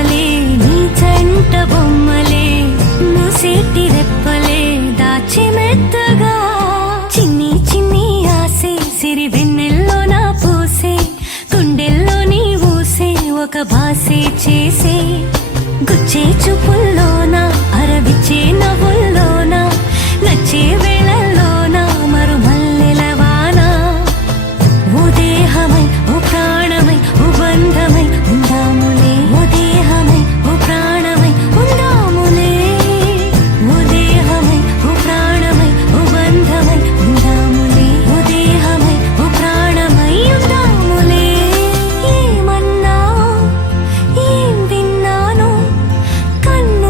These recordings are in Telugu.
కప్పలే నీ జంట బొమ్మలే మూసేటి రెప్పలే దాచి మెత్తగా చిన్ని చిన్ని ఆసే సిరి వెన్నెల్లో నా పూసే గుండెల్లో నీ ఊసే ఒక భాసే చేసే గుచ్చే చూపుల్లోన అరవిచ్చే నవ్వుల్లోన నచ్చే వేళల్లోన మరుమల్లెల వాన ఓ దేహమై ఓ ప్రాణమై ఓ బంధమై ఉందాములే ఓ దేహమై ఓ ప్రాణమై ఉందాములే ఓ దేహమై ఓ ప్రాణమై ఓ బంధమై ఉందాములే ఓ దేహమై ఓ ప్రాణమై ఉందాములే ఏమన్నావు ఏం విన్నాను కన్ను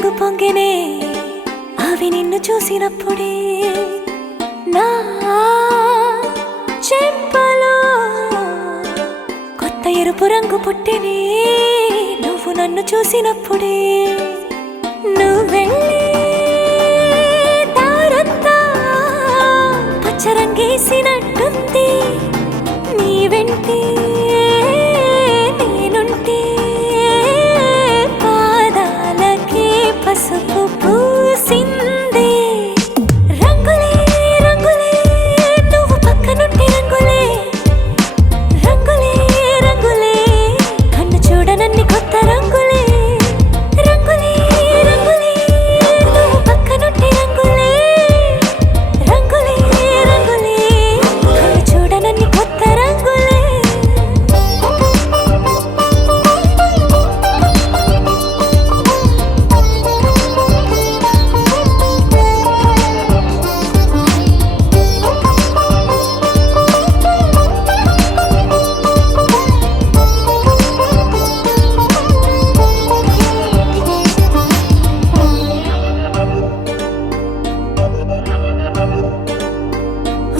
రంగు పొంగినే అవి నిన్ను చూసినప్పుడే నా చెంపలో కొత్త ఎరుపు రంగు పుట్టినే నువ్వు నన్ను చూసినప్పుడే నువ్వెళ్ళి దారంతా పచ్చరంగేసినట్టుంది నీ వెంటే నేనుంటే పాదాలకే పసుపు పూసిందే రంగులే రంగులే నువ్వు పక్కనుంటే రంగులే రంగులే రంగులే కన్ను చూడనన్ని కొత్త రంగులే రంగులే రంగులే నువ్వు పక్కనుంటే రంగులే రంగులే రంగులే కన్ను చూడనన్ని కొత్త రంగులే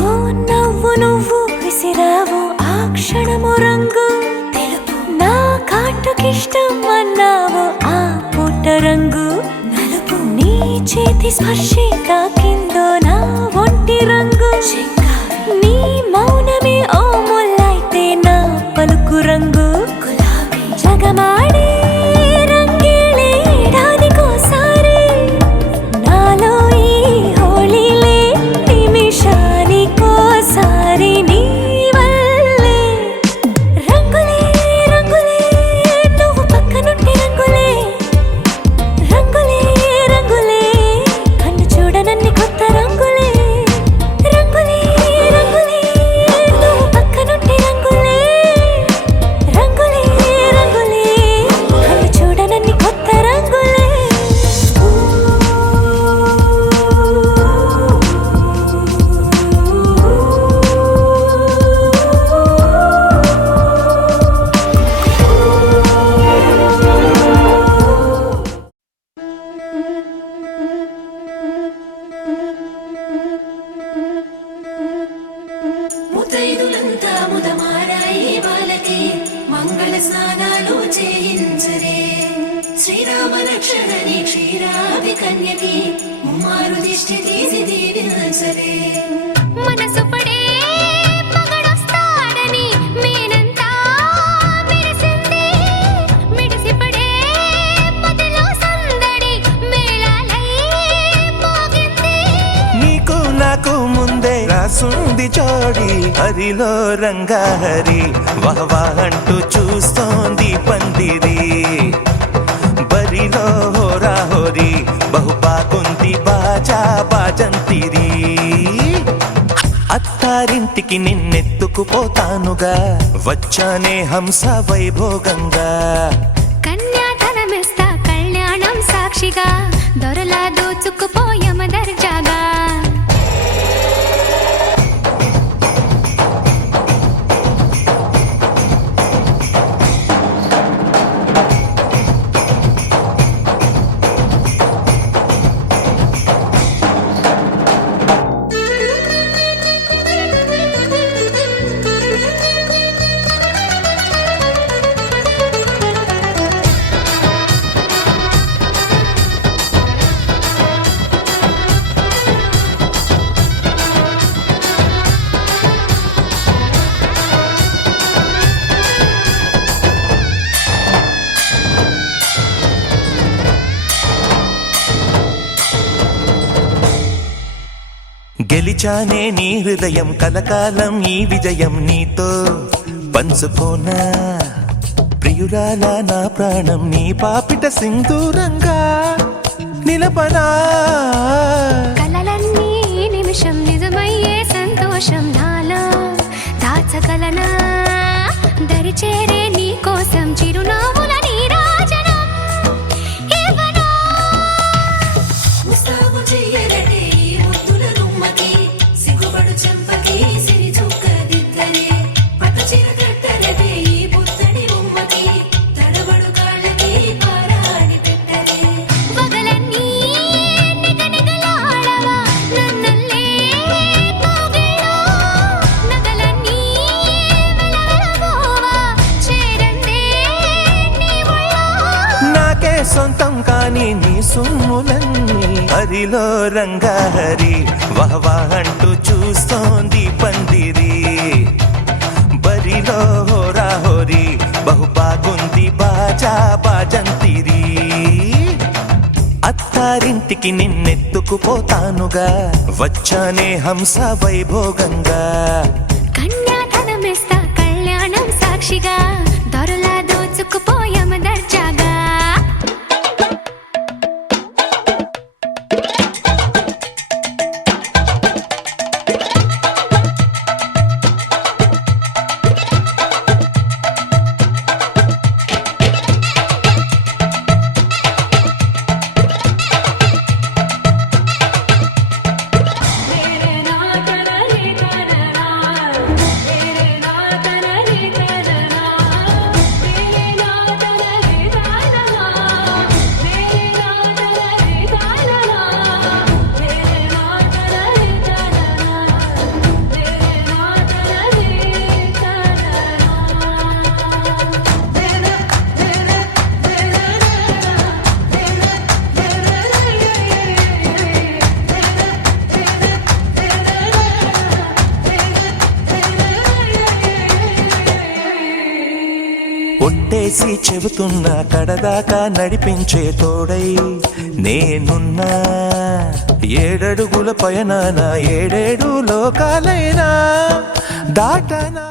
ఓ నవ్వు నువ్వు విసిరావు ఆ క్షణము రంగు తెలుపు నా కాటుకిష్టం అన్నావు ఆ పూట రంగు నలుపు నీ చేతి స్పర్శే తాకిందో నా ఒంటి రంగు నీ మౌనమే ఓ ముల్లైతే నా పలుకు రంగు గులాబీ జగమాడే రంగేళే ఏడాదికోసారి నాలో ఈ హోళీలే నిమిషానికోసారి నీ వల్లే రంగులే రంగులే నువ్వు పక్కనుంటే రంగులే రంగులే రంగులే కన్ను చూడనన్ని కొత్త రంగులే రంగులే రంగులే నువ్వు పక్కనుంటే రంగులే రంగులే రంగులే కన్ను చూడనన్ని కొత్త రంగులే ముతైదులంతా ముదమారాయి వాళ్ళకి మంగళ స్నానాలు చేయించరే శ్రీరామ రక్షణని క్షీరాభి కన్యకి ముమ్మారు దిష్టి తీసి దీవించరే మనసు పడే మగడొస్తాడని మేనంతా మెరిసింది మిడిసిపడే మదిలో సందడి మేళాలై మోగింది నీకు నాకు ముందే రాసుంది జోడి హరిలో రంగాహరి వహవా అంటూ చూస్తోంది పందిరి బరిలో హోరా హోరి బహుబాగుంది బాజా బాజంతిరి అత్తారింటికి నిన్నెత్తుకుపోతానుగా వచ్చానే హంస వైభోగంగా కన్యాధనమిస్తా కళ్యాణం సాక్షిగా దొరలా దోచుకుపోయమ దర్జాగా గెలిచానే నీ హృదయం కలకాలం ఈ విజయం నీతో పంచుకోనా ప్రియురాల నా ప్రాణం నీ పాపిట సింధూరంగా నిలపనా కలలన్నీ నిమిషం నిజమయ్యే సంతోషం నాలో దాచగలనా దరిచేరే నీ కోసం చిరునవ్వుల నీరాజనం ఇవ్వనా ముస్తాబు చెయ్యరటే ఈ ముద్దుల గుమ్మకి సిగ్గుపడు చెంపకి సిరి చుక్క దిద్దరే పట్టు చీర కట్టరటే ఈ బుత్తడి ఉమ్మకి తడబడు కాళ్ళకి పారాడి పెట్టరే వగలే సొంతం కాని నీ సొమ్ములన్నీ హరిలో రంగాహరి వహవా అంటూ చూస్తోంది పందిరి బరిలో హోరా హోరి బహు బాగుంది బాజా బాజంతిరి అత్తారింటికి నిన్నెత్తుకుపోతానుగా వచ్చానే హంస వైభోగంగా కన్యాధనమిస్తా కళ్యాణం సాక్షిగా దొరలా దోచుకుపోయామ దర్జాగా ఒట్టేసి చెబుతున్నా కడదాకా నడిపించే తోడై నేనున్నా 7 అడుగుల పయనాన 7 లోకాలైనా దాటనా